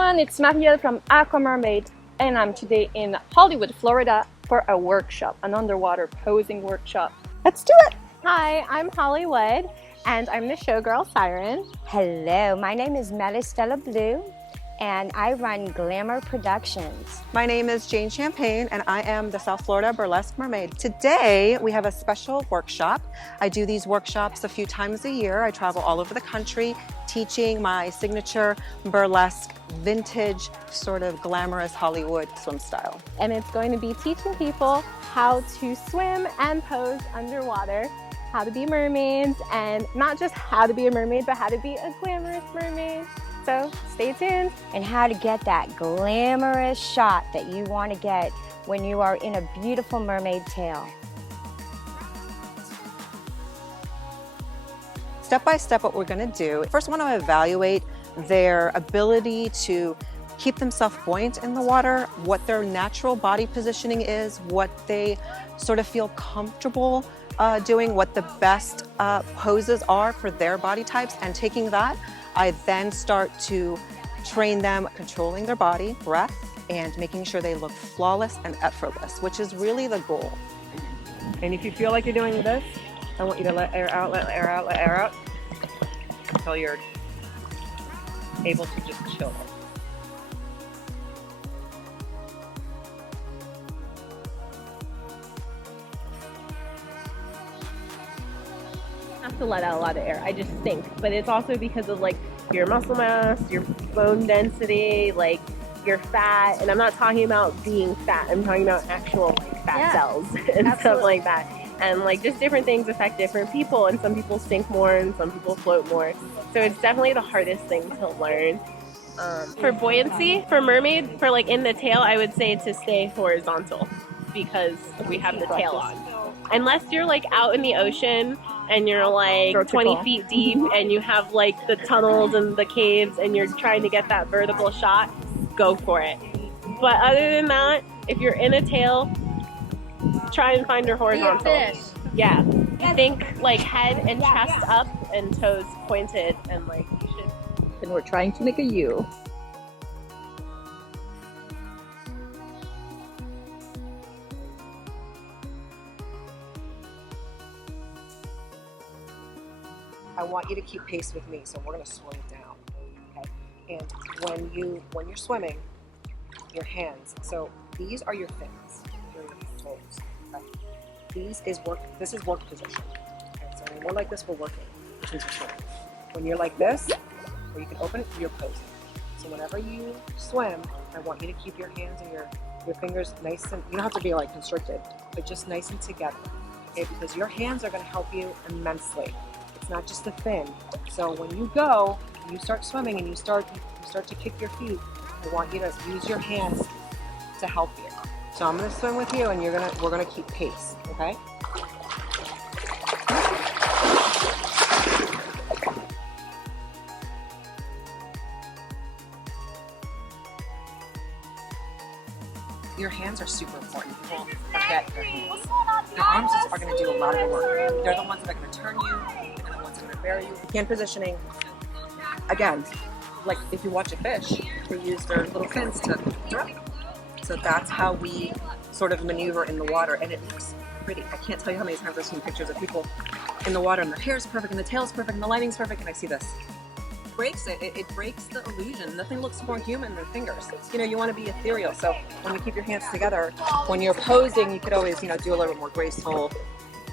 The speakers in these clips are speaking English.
everyone, it's Marielle from AquaMermaid, and I'm today in Hollywood, Florida for a workshop, an underwater posing workshop. Let's do it! Hi, I'm Hollywood, and I'm the showgirl Siren. Hello, my name is Maristella Blue, and I run GlamMer Productions. My name is Jayne Champagne, and I am the South Florida Burlesque Mermaid. Today, we have a special workshop. I do these workshops a few times a year. I travel all over the country teaching my signature burlesque, vintage, sort of glamorous Hollywood swim style. And it's going to be teaching people how to swim and pose underwater, how to be mermaids, and not just how to be a mermaid, but how to be a glamorous mermaid. So stay tuned. And how to get that glamorous shot that you want to get when you are in a beautiful mermaid tail. Step by step, what we're going to do, first I want to evaluate their ability to keep themselves buoyant in the water, what their natural body positioning is, what they sort of feel comfortable doing, what the best poses are for their body types, and taking that, I then start to train them controlling their body, breath, and making sure they look flawless and effortless, which is really the goal. And if you feel like you're doing this, I want you to let air out, let air out, let air out, until you're able to just chill. Have to let out a lot of air. I just think, but it's also because of like your muscle mass, your bone density, like your fat. And I'm not talking about being fat. I'm talking about actual like fat cells and stuff like that. And like just different things affect different people, and some people sink more and some people float more. So it's definitely the hardest thing to learn. For buoyancy, for mermaid, for like in the tail, I would say to stay horizontal because we have the tail on. Unless you're like out in the ocean and you're like 20 feet deep and you have like the tunnels and the caves and you're trying to get that vertical shot, go for it. But other than that, if you're in a tail, try and find your horizontal. Yeah. Think like head and chest up and toes pointed, and like you should. And we're trying to make a U. I want you to keep pace with me, so we're going to slow it down, okay? And when you're swimming, your hands, so these are your fins, they're your toes, okay? This is work position, okay? So when we're like this, we're working, since you're swimming. When you're like this, or you can open it, you're posing. So whenever you swim, I want you to keep your hands and your fingers nice, and you don't have to be like constricted, but just nice and together, okay? Because your hands are going to help you immensely. It's not just the fin. So when you go, you start swimming and you start to kick your feet, I want you to use your hands to help you. So I'm going to swim with you, and we're going to keep pace, okay? Your hands are super important. People forget their hands. Your arms are going to do a lot of the work. They're the ones that are going to turn you. They're the ones that are going to bury you. Hand positioning. Again, like if you watch a fish, they use their little fins to throw. So that's how we sort of maneuver in the water, and it looks pretty. I can't tell you how many times I've seen pictures of people in the water, and their hair is perfect, and the tail is perfect, and the lighting's perfect, and I see this. It breaks the illusion. Nothing looks more human than fingers. You know, you want to be ethereal. So when you keep your hands together, when you're posing, you could always, do a little bit more graceful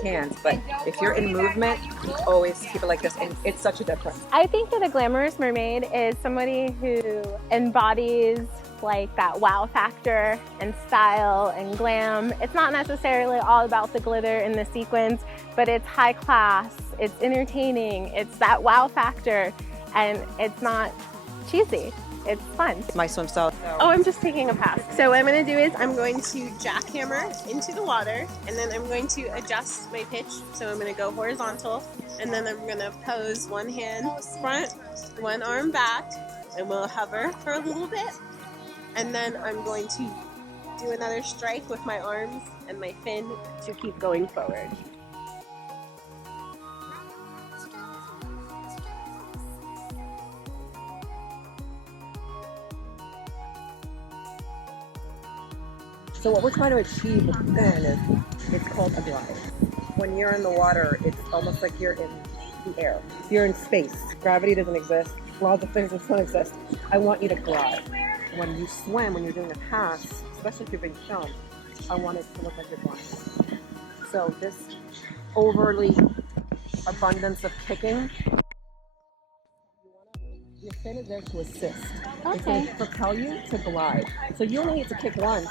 hands. But if you're in movement, you always keep it like this, and it's such a difference. I think that a glamorous mermaid is somebody who embodies like that wow factor and style and glam. It's not necessarily all about the glitter and the sequins, but it's high class, it's entertaining, it's that wow factor. And it's not cheesy, it's fun. My swim style. Oh, I'm just taking a pass. So what I'm going to do is I'm going to jackhammer into the water, and then I'm going to adjust my pitch. So I'm going to go horizontal, and then I'm going to pose one hand front, one arm back, and we'll hover for a little bit. And then I'm going to do another strike with my arms and my fin to keep going forward. So what we're trying to achieve with fin is, it's called a glide. When you're in the water, it's almost like you're in the air. You're in space. Gravity doesn't exist. Laws of physics don't exist. I want you to glide. When you swim, when you're doing a pass, especially if you're being filmed, I want it to look like you're gliding. So this overly abundance of kicking, your fin is there to assist. It's going to propel you to glide. So you only need to kick once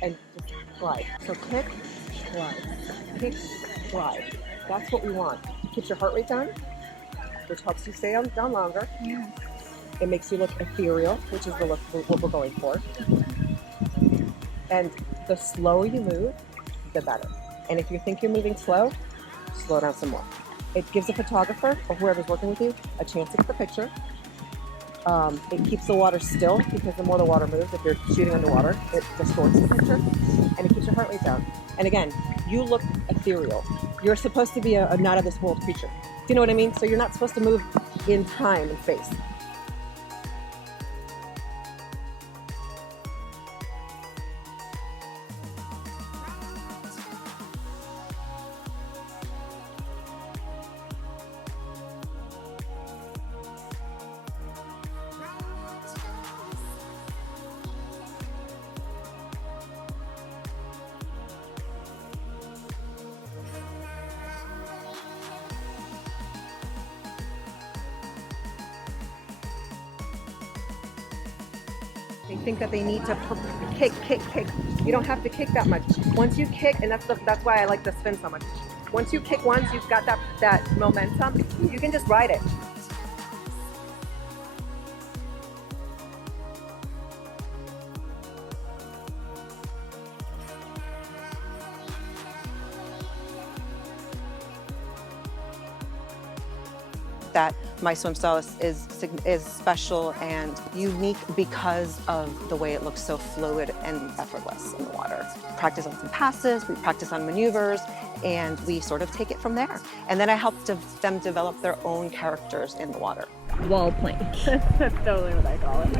and just glide. So kick, glide, kick, glide. That's what we want. Keeps your heart rate down, which helps you stay down longer. Yeah. It makes you look ethereal, which is the look what we're going for. And the slower you move, the better. And if you think you're moving slow, slow down some more. It gives a photographer or whoever's working with you a chance to get the picture. It keeps the water still, because the more the water moves, if you're shooting underwater, it distorts the picture, and it keeps your heart rate down. And again, you look ethereal. You're supposed to be a not of this world creature. Do you know what I mean? So you're not supposed to move in time and space. They think that they need to kick. You don't have to kick that much. Once you kick, and that's why I like the spin so much. Once you kick once, you've got that momentum, you can just ride it. That my swim style is special and unique because of the way it looks so fluid and effortless in the water. Practice on some passes, we practice on maneuvers, and we sort of take it from there. And then I help them develop their own characters in the water. Wall plank. That's totally what I call it.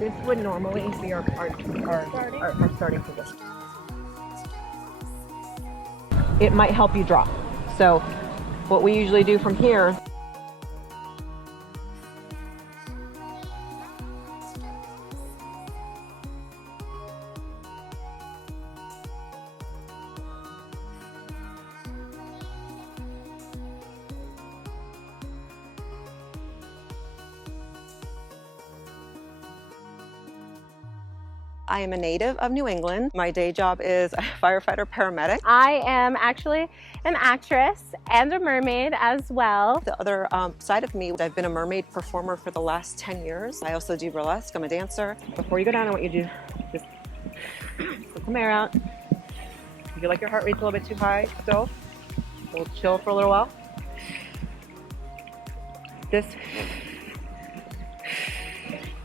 This would normally be our starting position. It might help you drop. So what we usually do from here, I am a native of New England. My day job is a firefighter paramedic. I am actually an actress and a mermaid as well. The other side of me, I've been a mermaid performer for the last 10 years. I also do burlesque, I'm a dancer. before you go down, I want you to just put some air out. If you feel like your heart rate's a little bit too high still, we'll chill for a little while. Just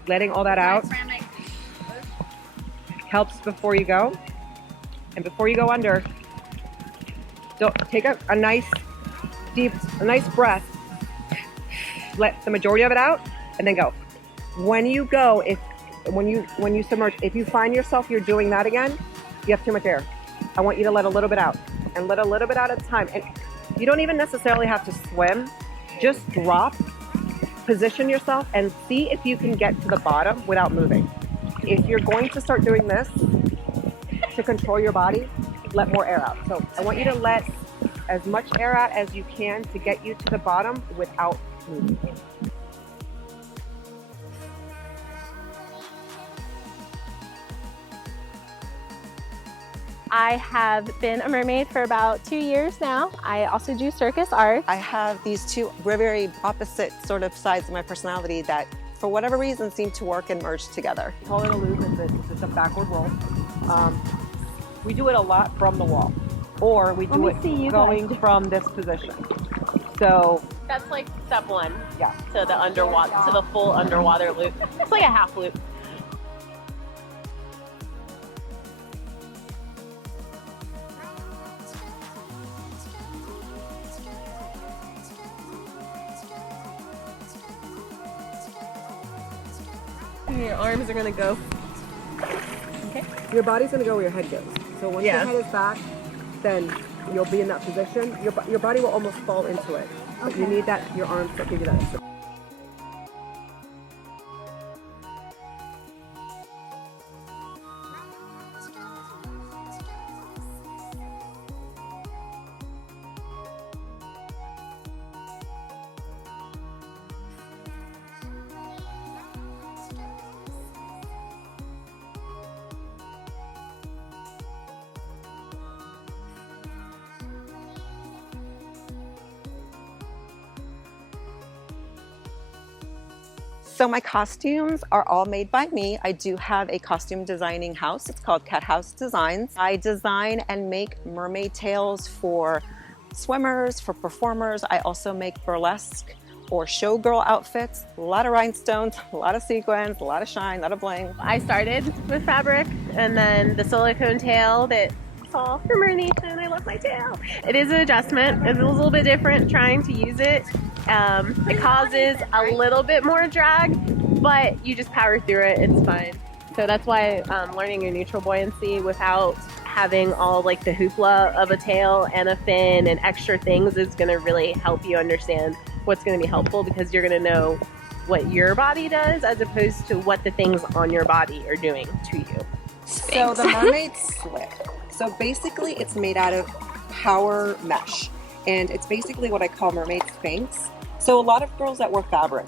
letting all that out helps before you go. And before you go under, take a nice breath. Let the majority of it out and then go. When you go, when you submerge, if you find yourself you're doing that again, you have too much air. I want you to let a little bit out and let a little bit out at a time. And you don't even necessarily have to swim. Just drop, position yourself, and see if you can get to the bottom without moving. If you're going to start doing this to control your body, let more air out. So I want you to let as much air out as you can to get you to the bottom without moving. I have been a mermaid for about 2 years now. I also do circus art. I have these two very opposite sort of sides of my personality that for whatever reason seem to work and merge together. Call it a loop, it's just a backward roll. We do it a lot from the wall, or we do it going from this position. So That's like step one. Yeah. To the underwater, to the full underwater loop. It's like a half loop. Your arms are gonna go. Okay. Your body's gonna go where your head goes. So once Yeah. your head is back, then you'll be in that position. Your body will almost fall into it. But you need that, your arms to give you that. So my costumes are all made by me. I do have a costume designing house. It's called Haus Designs. I design and make mermaid tails for swimmers, for performers. I also make burlesque or showgirl outfits. A lot of rhinestones, a lot of sequins, a lot of shine, a lot of bling. I started with fabric and then the silicone tail that saw for Marination. I love my tail. It is an adjustment. It's a little bit different trying to use it. It causes a little bit more drag, but you just power through it. It's fine. So that's why learning your neutral buoyancy without having all like the hoopla of a tail and a fin and extra things is going to really help you understand what's going to be helpful, because you're going to know what your body does as opposed to what the things on your body are doing to you. So the Mermaid slip. So basically it's made out of power mesh, and it's basically what I call Mermaid Spanx. So a lot of girls that wear fabric,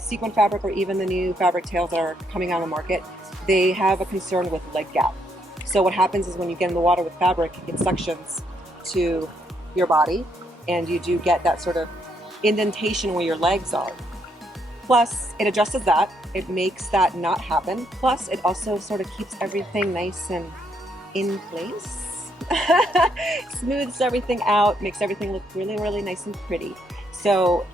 sequin fabric, or even the new fabric tails that are coming out on the market, they have a concern with leg gap. So what happens is when you get in the water with fabric, it suctions to your body, and you do get that sort of indentation where your legs are. Plus, it adjusts that. It makes that not happen. Plus, it also sort of keeps everything nice and in place. Smooths everything out, makes everything look really, really nice and pretty. So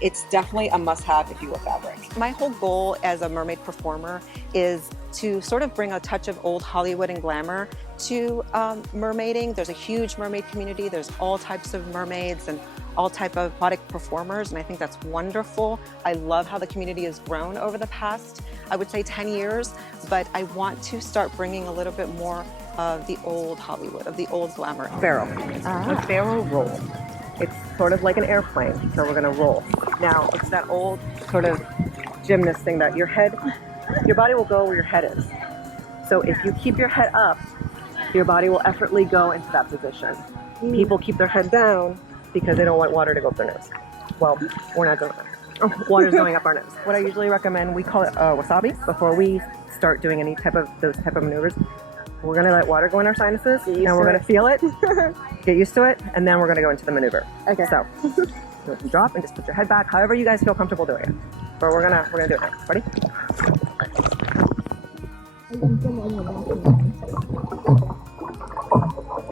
it's definitely a must-have if you wear fabric. My whole goal as a mermaid performer is to sort of bring a touch of old Hollywood and glamour to mermaiding. There's a huge mermaid community. There's all types of mermaids and all type of aquatic performers, and I think that's wonderful. I love how the community has grown over the past, I would say 10 years, but I want to start bringing a little bit more of the old Hollywood, of the old glamour. Barrel. A barrel roll. It's sort of like an airplane, so we're gonna roll. Now, it's that old sort of gymnast thing that your body will go where your head is. So if you keep your head up, your body will effortlessly go into that position. People keep their head down because they don't want water to go up their nose. Well, we're not doing that. Water's going up our nose. What I usually recommend, we call it wasabi. Before we start doing any type of those type of maneuvers, we're gonna let water go in our sinuses, and we're gonna feel it, get used to it, and then we're gonna go into the maneuver. Okay. So, drop and just put your head back, however you guys feel comfortable doing it. But we're gonna do it now. Ready?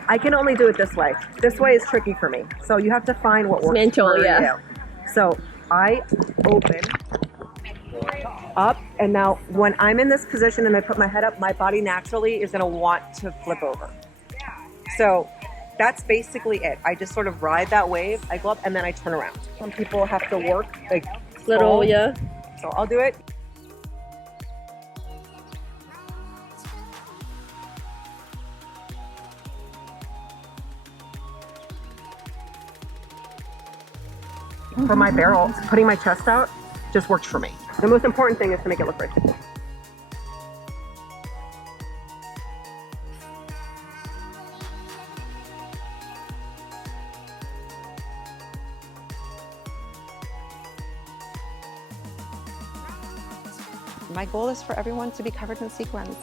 I can only do it this way. This way is tricky for me. So you have to find what works for you. So I open up, and now when I'm in this position and I put my head up, my body naturally is gonna want to flip over. So that's basically it. I just sort of ride that wave. I go up and then I turn around. Some people have to work like Little, yeah. So I'll do it. For my barrel, putting my chest out just works for me. The most important thing is to make it look pretty. My goal is for everyone to be covered in sequins.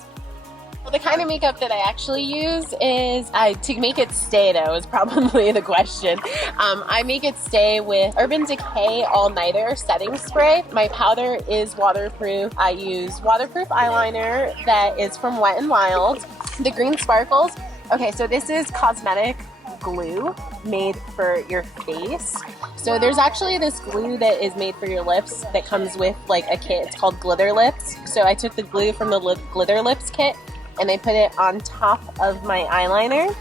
Well, the kind of makeup that I actually use is, to make it stay though, is probably the question. I make it stay with Urban Decay All Nighter Setting Spray. My powder is waterproof. I use waterproof eyeliner that is from Wet n Wild. The green sparkles. Okay, so this is cosmetic glue made for your face. So there's actually this glue that is made for your lips that comes with like a kit. It's called Glitter Lips. So I took the glue from the Glitter Lips kit and I put it on top of my eyeliner,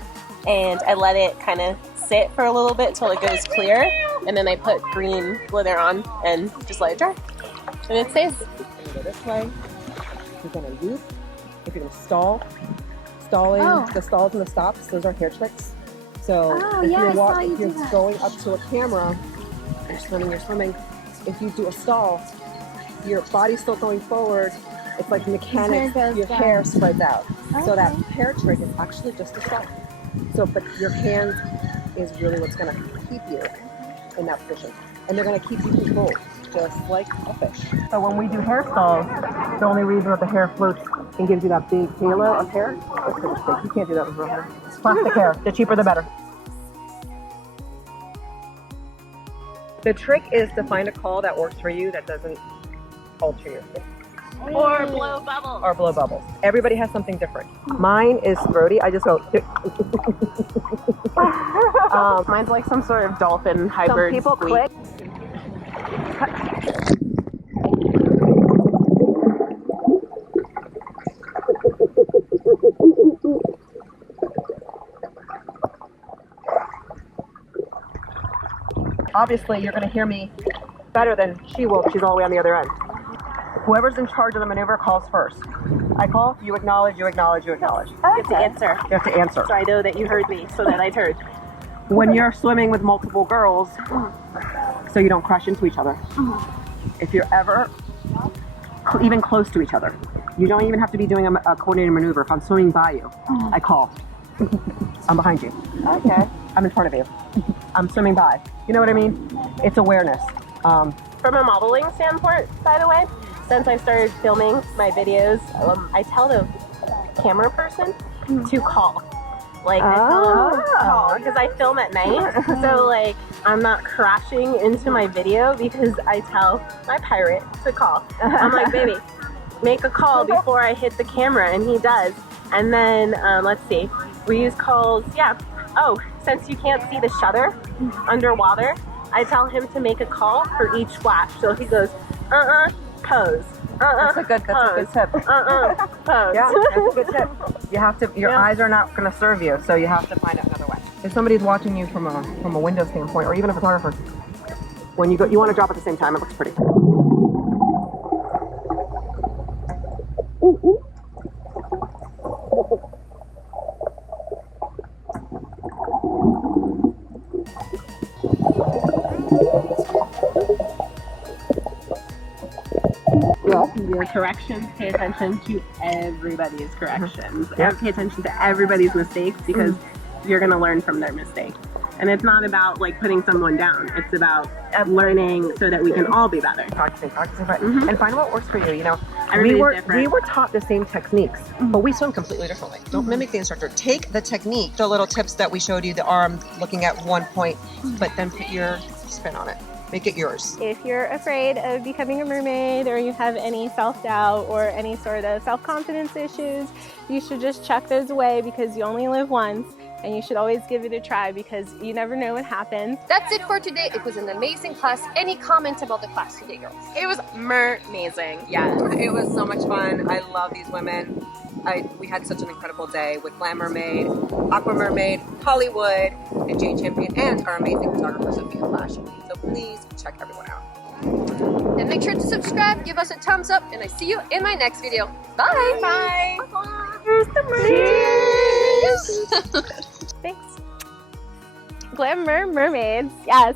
and I let it kind of sit for a little bit till it goes clear, and then I put green glitter on and just let it dry, and it stays. Go this way. you're gonna loop, if you're gonna stall, stalling, the stalls and the stops, those are hair tricks. So if you're going up to a camera, you're swimming, if you do a stall, your body's still going forward, it's like mechanics, your hair spreads out. So that hair trick is actually just a stall. So, but your hand is really what's gonna keep you in that position. And they're gonna keep you controlled, just like a fish. So when we do hair stalls, the only reason that the hair floats and gives you that big halo of hair, it's pretty thick. You can't do that with real hair. Plastic hair, the cheaper the better. The trick is to find a call that works for you that doesn't alter your skin. Or blow bubbles. Or blow bubbles. Everybody has something different. Mine is throaty. I just go. Mine's like some sort of dolphin hybrid. Some people click. Obviously, you're going to hear me better than she will if she's all the way on the other end. Whoever's in charge of the maneuver calls first. I call, you acknowledge, you acknowledge, you acknowledge. You have to answer. You have to answer. So I know that you heard me, so that I heard. When you're swimming with multiple girls, so you don't crash into each other. If you're ever even close to each other, you don't even have to be doing a coordinated maneuver. If I'm swimming by you, I call. I'm behind you. Okay. I'm in front of you. I'm swimming by. You know what I mean? It's awareness. From a modeling standpoint, by the way, since I started filming my videos, I tell the camera person to call. Like, I tell them to call because I film at night. So, like, I'm not crashing into my video because I tell my pirate to call. I'm like, baby, make a call before I hit the camera, and he does. And then, let's see, we use calls, Oh, since you can't see the shutter underwater, I tell him to make a call for each flash. So if he goes, pose. That's a good tip. Pose. Yeah, that's a good tip. You have to. Your eyes are not going to serve you, so you have to find out another way. If somebody's watching you from a window standpoint, or even a photographer, when you go, you want to drop at the same time. It looks pretty. Your corrections, pay attention to everybody's corrections. And pay attention to everybody's mistakes because you're going to learn from their mistakes. And it's not about like putting someone down. It's about learning so that we can all be better. Practicing, and find what works for you. You know, Everybody's we were taught the same techniques, but we swim completely differently. Don't mimic the instructor. Take the technique, the little tips that we showed you, the arm looking at one point, but then put your spin on it. Make it yours. If you're afraid of becoming a mermaid, or you have any self-doubt or any sort of self-confidence issues, you should just chuck those away because you only live once, and you should always give it a try because you never know what happens. That's it for today. It was an amazing class. Any comments about the class today, girls? It was amazing. Yeah, it was so much fun. I love these women. We had such an incredible day with GlamMermaid, AquaMermaid, Hollywood, and Jayne Champion, and our amazing photographer, Sofia. So please check everyone out. And make sure to subscribe, give us a thumbs up, and I see you in my next video. Bye! Bye. Here's the Thanks. GlamMer mermaids. Yes.